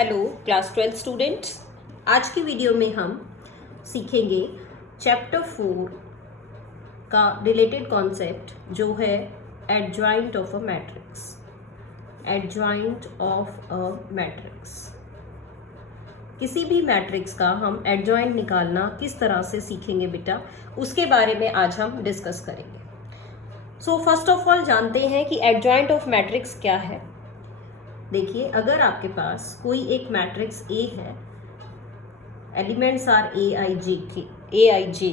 Hello class 12 students. आज की video में हम सीखेंगे चैप्टर 4 का रिलेटेड कॉन्सेप्ट जो है adjoint of a matrix. Adjoint of a matrix, किसी भी मैट्रिक्स का हम एडजॉइंट निकालना किस तरह से सीखेंगे बेटा, उसके बारे में आज हम डिस्कस करेंगे। सो फर्स्ट ऑफ ऑल जानते हैं कि एडजॉइंट ऑफ मैट्रिक्स क्या है। देखिए, अगर आपके पास कोई एक मैट्रिक्स ए है, elements are A I J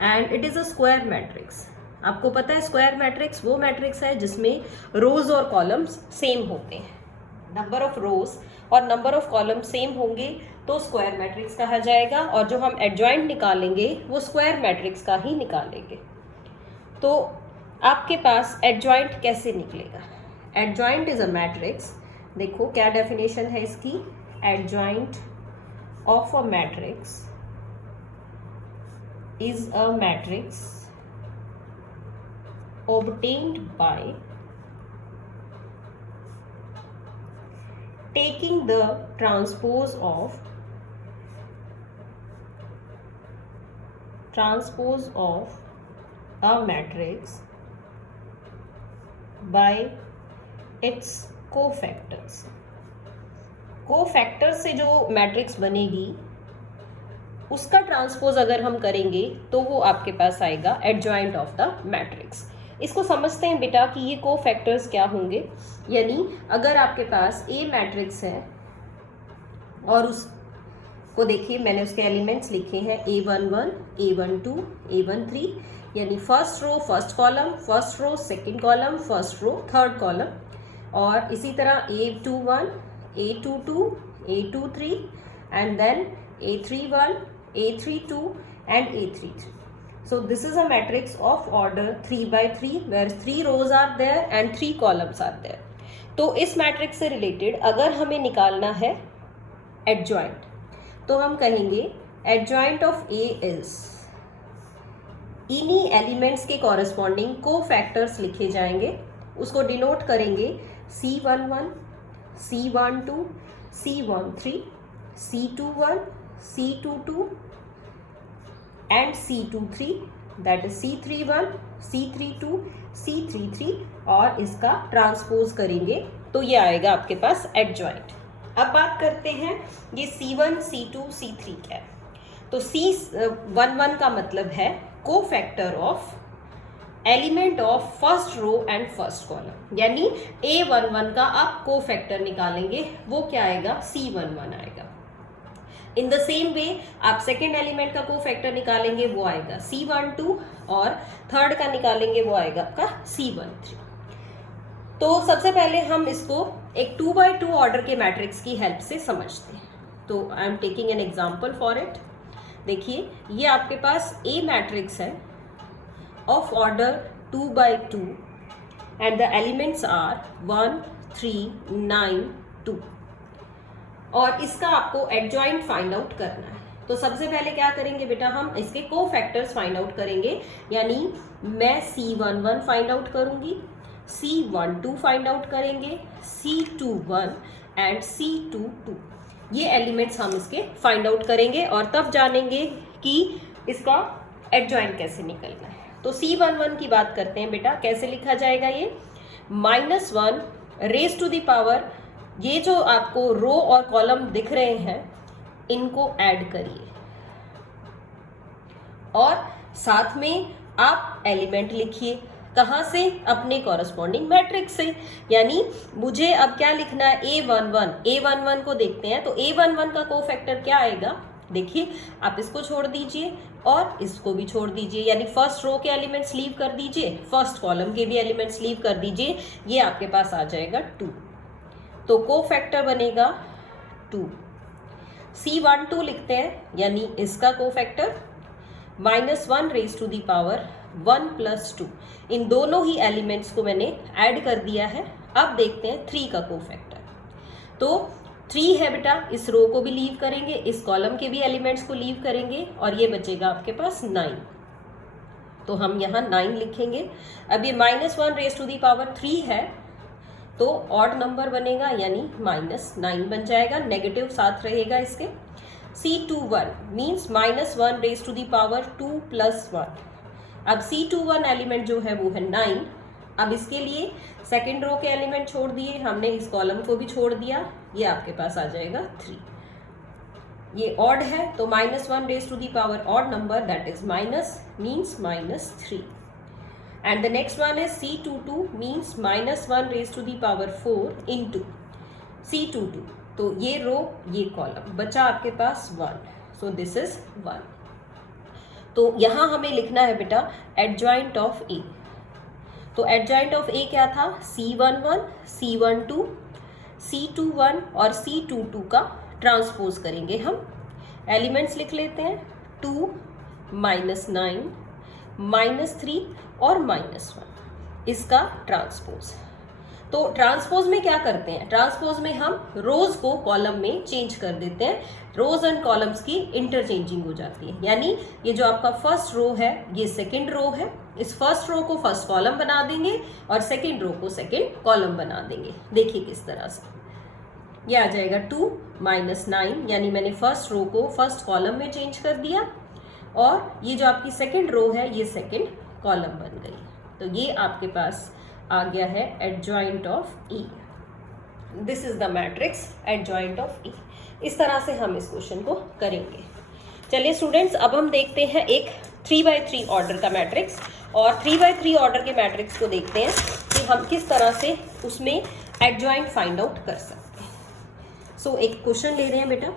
and it is a square matrix. आपको पता है स्क्वायर मैट्रिक्स वो मैट्रिक्स है जिसमें रोज और कॉलम्स सेम होते हैं। नंबर ऑफ रोज और नंबर ऑफ कॉलम सेम होंगे तो स्क्वायर मैट्रिक्स कहा जाएगा, और जो हम एडजॉइंट निकालेंगे वो स्क्वायर मैट्रिक्स का ही निकालेंगे। तो आपके पास एडजॉइंट कैसे निकलेगा? Adjoint is a matrix. देखो क्या डेफिनेशन है इसकी। Adjoint of a matrix is a matrix obtained by taking the transpose of a matrix by its cofactors. Cofactors से जो मैट्रिक्स बनेगी उसका ट्रांसपोज अगर हम करेंगे तो वो आपके पास आएगा एडजॉइंट ऑफ द मैट्रिक्स। इसको समझते हैं बेटा कि ये कोफैक्टर्स क्या होंगे। यानी अगर आपके पास ए मैट्रिक्स है और उसको देखिए, मैंने उसके एलिमेंट्स लिखे हैं A11, A12, A13, यानी first row first column, first row second column, first row third column, और इसी तरह A21, A22, A23 and then A31, A32 and A33. So this is a matrix of order 3 by 3 where 3 rows are there and 3 columns are there. तो इस matrix से related अगर हमें निकालना है एडजॉइंट तो हम कहेंगे एडजॉइंट ऑफ A इज, इन्हीं एलिमेंट्स के कॉरेस्पॉन्डिंग कोफैक्टर्स लिखे जाएंगे, उसको डिनोट करेंगे C11, C12, C13, C21, C22 and C23, that is C31, C32, C33, और इसका ट्रांसपोज करेंगे तो ये आएगा आपके पास एडजॉइंट। अब बात करते हैं ये C1, C2, C3 क्या है। तो C11 का मतलब है cofactor of element of first row and first column, यानी A11 का आप कोफैक्टर निकालेंगे वो क्या आएगा? C11 आएगा। इन द सेम वे आप सेकेंड एलिमेंट का कोफैक्टर निकालेंगे वो आएगा C12, और थर्ड का निकालेंगे वो आएगा आपका C13। तो सबसे पहले हम इसको एक 2 by 2 ऑर्डर के मैट्रिक्स की हेल्प से समझते हैं। तो I am taking an example for it. देखिए, ये आपके पास ए मैट्रिक्स है of order 2 by 2 and the elements are 1, 3, 9, 2, और इसका आपको एडजॉइंट फाइंड आउट करना है। तो सबसे पहले क्या करेंगे बेटा, हम इसके कोफैक्टर्स फाइंड आउट करेंगे। यानी मैं C11 फाइंड आउट करूंगी, C12 फाइंड आउट करेंगे, C21 एंड C22, ये एलिमेंट्स हम इसके फाइंड आउट करेंगे और तब जानेंगे कि इसका एडजॉइंट कैसे निकलना है। तो C11 की बात करते हैं बेटा, कैसे लिखा जाएगा ये? -1 रेज टू द पावर, ये जो आपको रो और कॉलम दिख रहे हैं इनको ऐड करिए और साथ में आप एलिमेंट लिखिए। कहाँ से? अपने कॉरेस्पॉन्डिंग मैट्रिक्स से। यानी मुझे अब क्या लिखना है? A11 को देखते हैं। तो A11 का कोफैक्टर क्या आएगा? देखिए, आप इसको छोड़ दीजिए और इसको भी छोड़ दीजिए, यानी फर्स्ट रो के एलिमेंट्स लीव कर दीजिए, फर्स्ट कॉलम के भी एलिमेंट्स लीव कर दीजिए, ये आपके पास आ जाएगा 2। तो कोफैक्टर बनेगा 2। C12 लिखते हैं, यानी इसका cofactor -1 raise to the power 1 + 2। इन दोनों ही एलिमेंट्स को मैंने ऐड कर दिया है। अब देखते हैं 3 का कोफैक्टर। तो 3 है बेटा, इस रो को भी लीव करेंगे, इस कॉलम के भी एलिमेंट्स को लीव करेंगे और ये बचेगा आपके पास 9। तो हम यहाँ 9 लिखेंगे। अब ये -1 रेज टू द पावर 3 है, तो ऑड नंबर बनेगा यानी -9 बन जाएगा, नेगेटिव साथ रहेगा इसके। C21 means -1 raise to the power 2 + 1। अब C21 एलिमेंट जो है वो है 9। अब इसके लिए सेकेंड रो के एलिमेंट छोड़ दिए हमने, इस कॉलम को भी छोड़ दिया, ये आपके पास आ जाएगा 3। ये ऑड है तो -1 raise to the power odd number that is minus means -3। And the next one is C22 means -1 raise to the power 4 into C22। तो ये रो ये कॉलम बचा आपके पास 1, सो दिस इज 1। तो यहाँ हमें लिखना है बेटा एडजॉइंट ऑफ ए। तो एडजॉइंट ऑफ ए क्या था? C11, C12, C21 और C22 का ट्रांसपोज करेंगे हम। एलिमेंट्स लिख लेते हैं 2, -9, -3 और -1, इसका ट्रांसपोज। तो ट्रांसपोज में क्या करते हैं? ट्रांसपोज में हम रोज को कॉलम में चेंज कर देते हैं, रोज एंड कॉलम्स की इंटरचेंजिंग हो जाती है। यानी ये जो आपका फर्स्ट रो है ये सेकंड रो है, इस फर्स्ट रो को फर्स्ट कॉलम बना देंगे और सेकंड रो को सेकंड कॉलम बना देंगे। देखिए किस तरह से ये आ जाएगा 2 -9, यानी मैंने फर्स्ट रो को फर्स्ट कॉलम में चेंज कर दिया और ये जो आपकी सेकंड रो है ये सेकंड कॉलम बन गई। तो ये आपके पास आ गया है adjoint of E. This is the matrix adjoint of E. इस तरह से हम इस क्वेश्चन को करेंगे। चलिए स्टूडेंट्स, अब हम देखते हैं एक 3x3 ऑर्डर का मैट्रिक्स, और 3x3 ऑर्डर के मैट्रिक्स को देखते हैं कि हम किस तरह से उसमें एडजॉइंट फाइंड आउट कर सकते हैं। सो एक क्वेश्चन ले रहे हैं बेटा,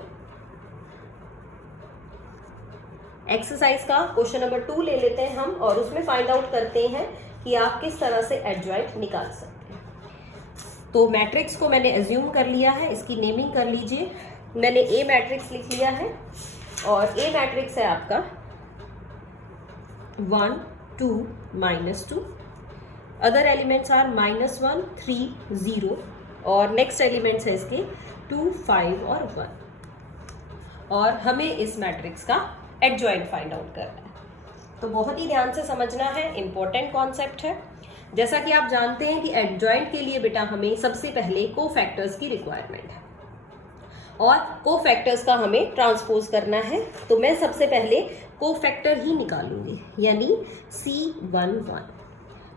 एक्सरसाइज का क्वेश्चन नंबर 2 ले लेते हैं हम, और उसमें फाइंड आउट करते हैं कि आप किस तरह से एडजॉइंट निकाल सकते हैं। तो मैट्रिक्स को मैंने एज्यूम कर लिया है, इसकी नेमिंग कर लीजिए। मैंने ए मैट्रिक्स लिख लिया है और ए मैट्रिक्स है आपका 1 2 -2, अदर एलिमेंट्स आर -1 3 0 और नेक्स्ट एलिमेंट्स है इसके 2 5 और 1, और हमें इस मैट्रिक्स का एडजॉइंट फाइंड आउट करना है। तो बहुत ही ध्यान से समझना है, इंपॉर्टेंट कॉन्सेप्ट है। जैसा कि आप जानते हैं कि एडजॉइंट के लिए बेटा हमें सबसे पहले कोफैक्टर्स की रिक्वायरमेंट है और कोफैक्टर्स का हमें ट्रांसपोज करना है। तो मैं सबसे पहले कोफैक्टर ही निकालूंगी, यानी C11।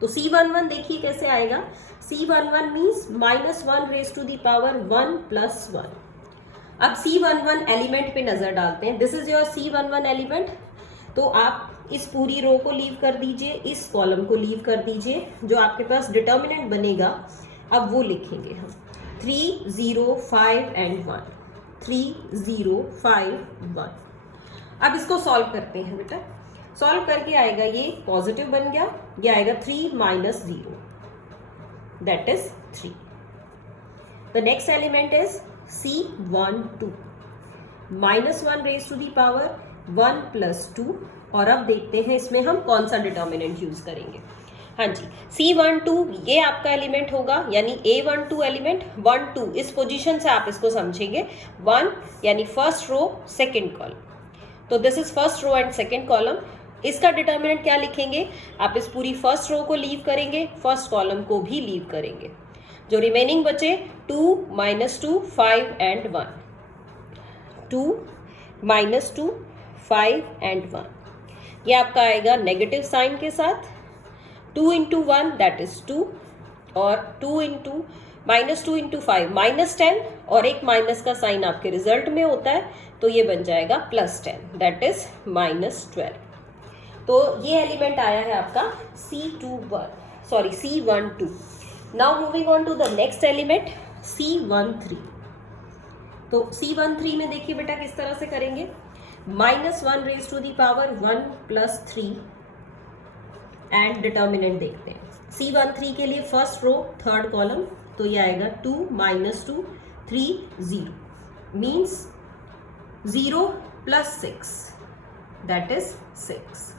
तो C11 देखिए कैसे आएगा। C11 means -1 raise to the power 1 + 1। अब C11 एलिमेंट पे नजर डालते हैं। This is your C11 element. तो आप इस पूरी रो को लीव कर दीजिए, इस कॉलम को लीव कर दीजिए, जो आपके पास डिटर्मिनेंट बनेगा अब वो लिखेंगे हम 3 0 5 एंड 1 3 0 5 1। अब इसको सॉल्व करते हैं बेटा। सॉल्व करके आएगा ये पॉजिटिव बन गया, ये आएगा 3 -0 that is 3। The next element is C12 -1 raise to the power 1 + 2, और अब देखते हैं इसमें हम कौन सा डिटर्मिनेंट यूज करेंगे। हाँ जी, C12 ये आपका एलिमेंट होगा, यानी A12 एलिमेंट 1 2, इस पोजीशन से आप इसको समझेंगे 1 यानी फर्स्ट रो सेकंड कॉलम। तो this is first row and second column. इसका डिटर्मिनेंट क्या लिखेंगे? आप इस पूरी फर्स्ट रो को लीव करेंगे, फर्स्ट कॉलम को भी लीव करेंगे, जो रिमेनिंग बचे 2 -2 5 एंड 1 2 -2 5 एंड 1। ये आपका आएगा नेगेटिव साइन के साथ। 2 × 1 दैट इज 2, और 2 × -2 × 5 -10, और एक माइनस का साइन आपके रिजल्ट में होता है, तो ये बन जाएगा +10 दैट इज -12। तो ये एलिमेंट आया है आपका C12। Now moving on to the next element C13। तो C13 में देखिए बेटा किस तरह से करेंगे। -1 raise to the power 1 + 3 and determinant देखते हैं। C13 के लिए फर्स्ट रो थर्ड कॉलम, तो ये आएगा 2 -2 3 0 means 0 + 6 that is 6।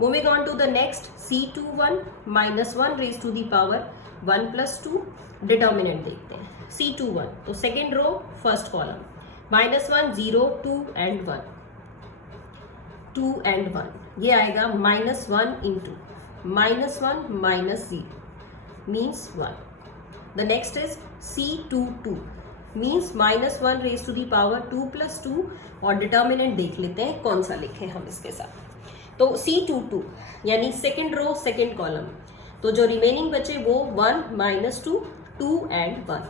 Moving on to the next C21 -1 raise to the power 1 + 2, determinant देखते हैं। C21 तो second row first column, -1 0 2 and 1 2 and 1, ये आएगा -1 × -1 -0 means 1। The next is C22 means -1 raise to the power 2 + 2 और determinant देख लेते हैं कौन सा लिखें हम इसके साथ। तो C22 यानी सेकेंड रो सेकेंड कॉलम, तो जो रिमेनिंग बचे वो 1 - 2 2 एंड 1,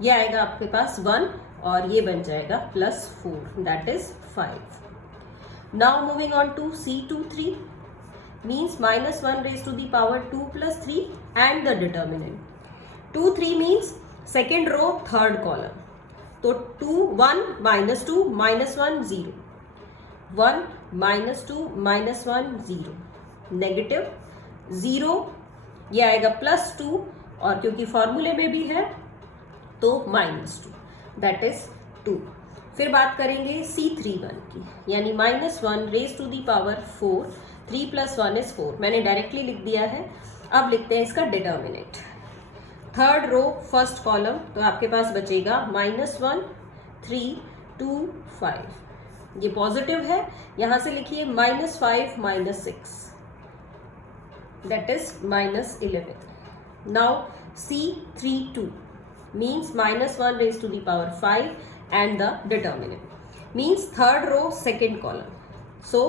ये आएगा आपके पास 1 और ये बन जाएगा +4 that is 5। Now moving on to C23 means -1 raised to the power 2 + 3 and the determinant 2 3 means second row third column, तो 2 1 - 2 -1 0 1 - 2 -1 0 नेगेटिव 0, ये आएगा +2 और क्योंकि फॉर्मूले में भी है तो -2 दैट इज 2। फिर बात करेंगे C31 की, यानी -1 raise to the power 4 3 + 1 is 4, मैंने डायरेक्टली लिख दिया है। अब लिखते हैं इसका determinant, third row first column, तो आपके पास बचेगा -1 3 2 5, ये पॉजिटिव है, यहां से लिखिए -5 - 6 that is -11। Now C32 means -1 raised to the power 5 and the determinant means third row second column, so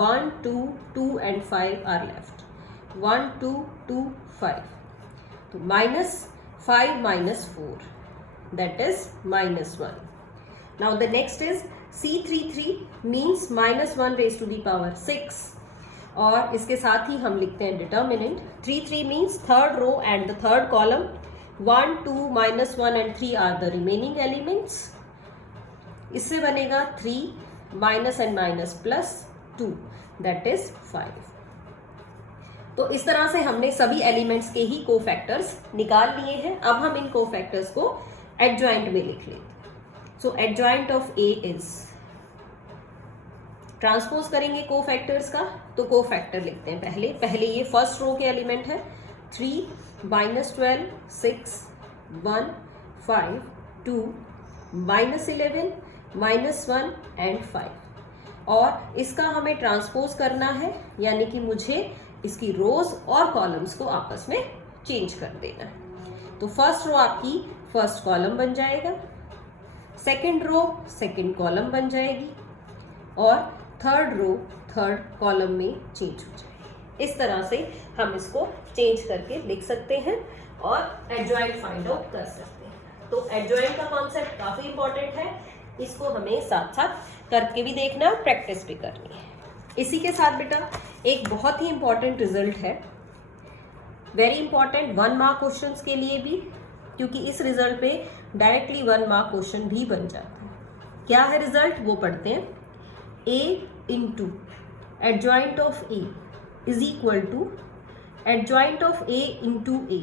1 2 2 and 5 are left, 1 2 2 5, so -5 - 4 that is -1। now the next is C33 means -1 raised to the power 6 और इसके साथ ही हम लिखते हैं determinant 33 means third row and the third column, 1 2 -1 and 3 are the remaining elements, इससे बनेगा 3 minus and minus +2 that is 5। तो इस तरह से हमने सभी एलिमेंट्स के ही कोफैक्टर्स निकाल लिए हैं। अब हम इन कोफैक्टर्स को एडजॉइंट में लिख लेते। So adjoint of A is, transpose करेंगे कोफैक्टर्स का, तो कोफैक्टर लिखते हैं पहले ये फर्स्ट रो के एलिमेंट है 3 -12 6 1 5 2 -11 -1 एंड 5, और इसका हमें ट्रांसपोज करना है, यानी कि मुझे इसकी रोज और कॉलम्स को आपस में चेंज कर देना है। तो फर्स्ट रो आपकी फर्स्ट कॉलम बन जाएगा, सेकंड रो सेकंड कॉलम बन जाएगी और थर्ड रो थर्ड कॉलम में चेंज हो जाएगी। इस तरह से हम इसको चेंज करके लिख सकते हैं और एडजॉइंट फाइंड आउट कर सकते हैं। तो एडजॉइंट का कॉन्सेप्ट काफी इंपॉर्टेंट है, इसको हमें साथ साथ करके भी देखना है, प्रैक्टिस भी करनी है। इसी के साथ बेटा एक बहुत ही इंपॉर्टेंट रिजल्ट है, वेरी इंपॉर्टेंट 1 मार्क क्वेश्चंस के लिए भी, क्योंकि इस रिजल्ट पे डायरेक्टली 1 मार्क क्वेश्चन भी बन जाता है। क्या है रिजल्ट वो पढ़ते हैं। A into adjoint of A is equal to adjoint of A into A,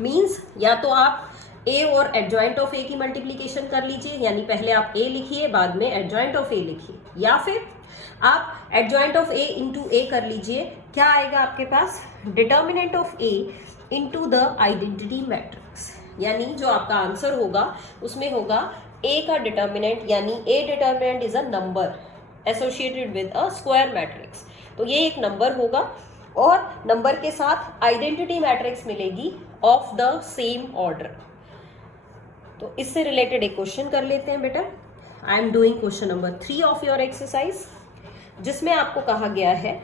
means या तो आप A और एडजॉइंट ऑफ A की मल्टीप्लीकेशन कर लीजिए, यानी पहले आप A लिखिए बाद में एडजॉइंट ऑफ A लिखिए, या फिर आप adjoint of A into A कर लीजिए। क्या आएगा आपके पास, determinant of A into the identity matrix, यानी जो आपका आंसर होगा उसमें होगा A का डिटर्मिनेंट, यानी A determinant is a number associated with a square matrix, तो ये एक नंबर होगा और नंबर के साथ आइडेंटिटी मैट्रिक्स मिलेगी ऑफ द सेम ऑर्डर। तो इससे रिलेटेड एक क्वेश्चन कर लेते हैं बेटा। I am doing question number 3 of your exercise, जिसमें आपको कहा गया है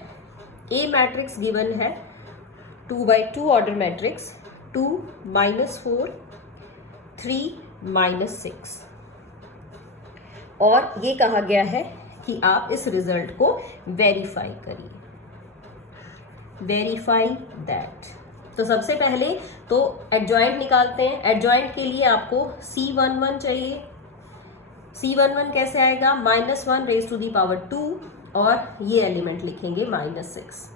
ए मैट्रिक्स गिवन है 2/2 ऑर्डर मैट्रिक्स 2 -4 3 -6, और ये कहा गया है कि आप इस रिजल्ट को वेरीफाई करिए, वेरीफाई दैट। तो सबसे पहले तो एडजॉइंट निकालते हैं। एडजॉइंट के लिए आपको C11 चाहिए। C11 कैसे आएगा, -1 रेज टू दी पावर 2 और ये एलिमेंट लिखेंगे -6।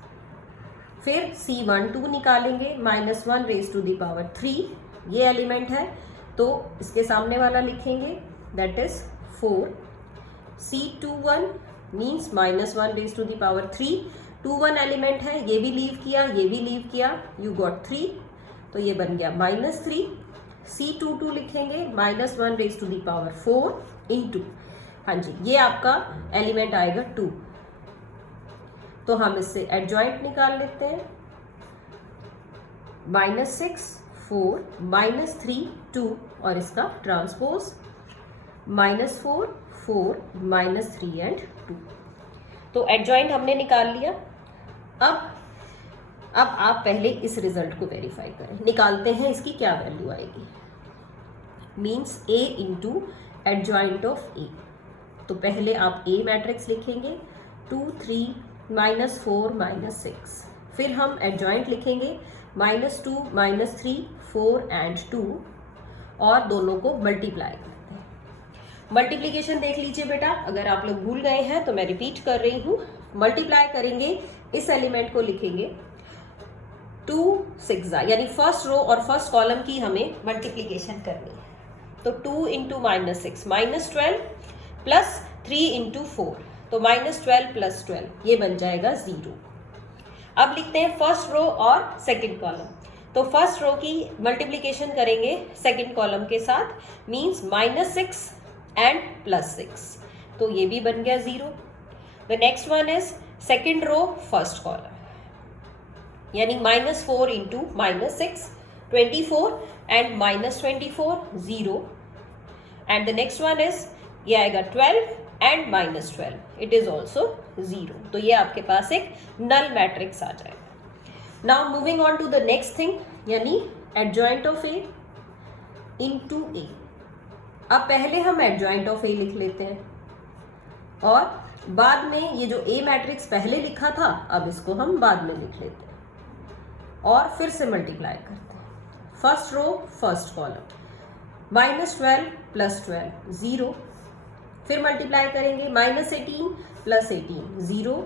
फिर C12 निकालेंगे, -1 रेज टू दी पावर 3, ये एलिमेंट है तो इसके सामने वाला लिखेंगे that is 4। C21 means -1 raise to the power 3, 21 element है, ये भी लीव किया ये भी लीव किया, यू गॉट 3, तो ये बन गया -3। C22 लिखेंगे, -1 raise to the power 4 into, हाँ जी ये आपका एलिमेंट आएगा 2, तो हम इससे एडजॉइंट निकाल लेते हैं। -6 4 -3 2 और इसका ट्रांसपोज -4 4 -3 एंड 2। तो एडजॉइंट हमने निकाल लिया। अब आप पहले इस रिजल्ट को वेरीफाई करें। निकालते हैं इसकी क्या वैल्यू आएगी। Means A into adjoint of A। तो पहले आप A मैट्रिक्स लिखेंगे 2 3 -4 -6। फिर हम एडजॉइंट लिखेंगे -2 -3 4 एंड 2 और दोनों को मल्टीप्लाई करते हैं। मल्टीप्लीकेशन देख लीजिए बेटा, अगर आप लोग भूल गए हैं तो मैं रिपीट कर रही हूँ। मल्टीप्लाई करेंगे, इस एलिमेंट को लिखेंगे 2 6 यानी फर्स्ट रो और फर्स्ट कॉलम की हमें मल्टीप्लीकेशन करनी है। तो 2 इंटू -6 -12 प्लस 3 इंटू 4 तो -12 प्लस 12 ये बन जाएगा 0। अब लिखते हैं फर्स्ट रो और सेकंड कॉलम। तो फर्स्ट रो की मल्टीप्लीकेशन करेंगे सेकंड कॉलम के साथ, मींस -6 एंड +6 तो ये भी बन गया 0। The next one is second row first column यानी -4 into -6 24 and -24 0 and the next one is ये आएगा 12 एंड -12 इट इज ऑल्सो 0। तो ये आपके पास एक नल मैट्रिक्स आ जाएगा। Now moving on to the next thing यानी adjoint of A into A। अब पहले हम एडजॉइंट ऑफ A लिख लेते हैं और बाद में ये जो A मैट्रिक्स पहले लिखा था अब इसको हम बाद में लिख लेते हैं और फिर से मल्टीप्लाई करते हैं। First row first column -12 + 12 0। फिर मल्टीप्लाई करेंगे -18 + 18 0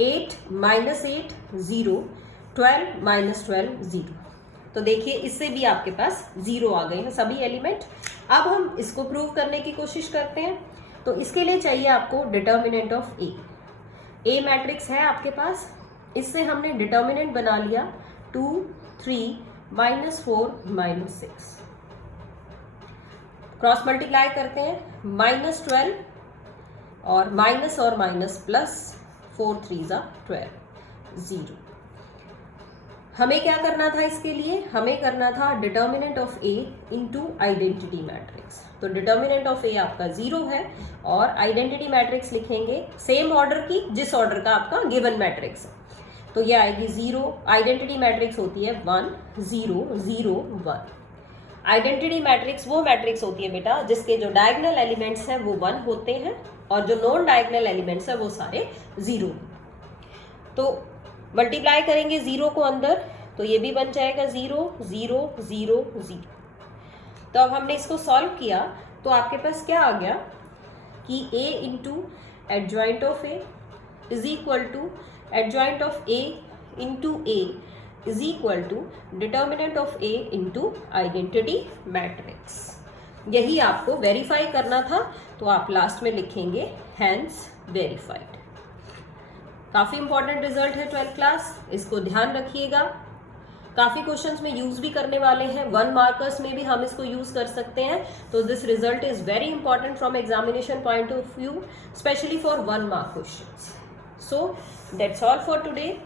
8 -8 0 12 -12 0। तो देखिए इससे भी आपके पास 0 आ गए हैं सभी एलिमेंट। अब हम इसको प्रूव करने की कोशिश करते हैं। तो इसके लिए चाहिए आपको डिटर्मिनेंट ऑफ A मैट्रिक्स है आपके पास, इससे हमने डिटर्मिनेंट बना लिया 2 3 -4 -6। क्रॉस मल्टीप्लाई करते हैं -12 और माइनस और माइनस प्लस 4 3 12 0। हमें क्या करना था इसके लिए, हमें करना था determinant of A into identity matrix. तो डिटर्मिनेंट ऑफ A आपका 0 है और आइडेंटिटी मैट्रिक्स लिखेंगे सेम ऑर्डर की जिस ऑर्डर का आपका गिवन मैट्रिक्स है। तो ये आएगी 0, आइडेंटिटी मैट्रिक्स होती है 1 0 0 1। आइडेंटिटी मैट्रिक्स वो मैट्रिक्स होती है बेटा जिसके जो डायगोनल एलिमेंट्स हैं वो 1 होते हैं और जो नॉन डायगोनल एलिमेंट्स हैं वो सारे 0। तो मल्टीप्लाई करेंगे 0 को अंदर तो ये भी बन जाएगा 0 0 0 0। तो अब हमने इसको सॉल्व किया तो आपके पास क्या आ गया कि A into adjoint of A is equal to adjoint of A into A is equal to determinant of A into identity matrix. यही आपको वेरीफाई करना था तो आप लास्ट में लिखेंगे हैंस वेरीफाइड। काफ़ी इंपॉर्टेंट रिजल्ट है 12th क्लास, इसको ध्यान रखिएगा। काफ़ी क्वेश्चंस में यूज़ भी करने वाले हैं, 1 मार्कर्स में भी हम इसको यूज़ कर सकते हैं। तो this result is very important from examination point of view, specially for 1 mark questions. So that's all for today.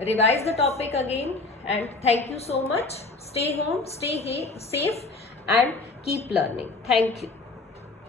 Revise the topic again and thank you so much. Stay home, stay safe and keep learning. Thank you.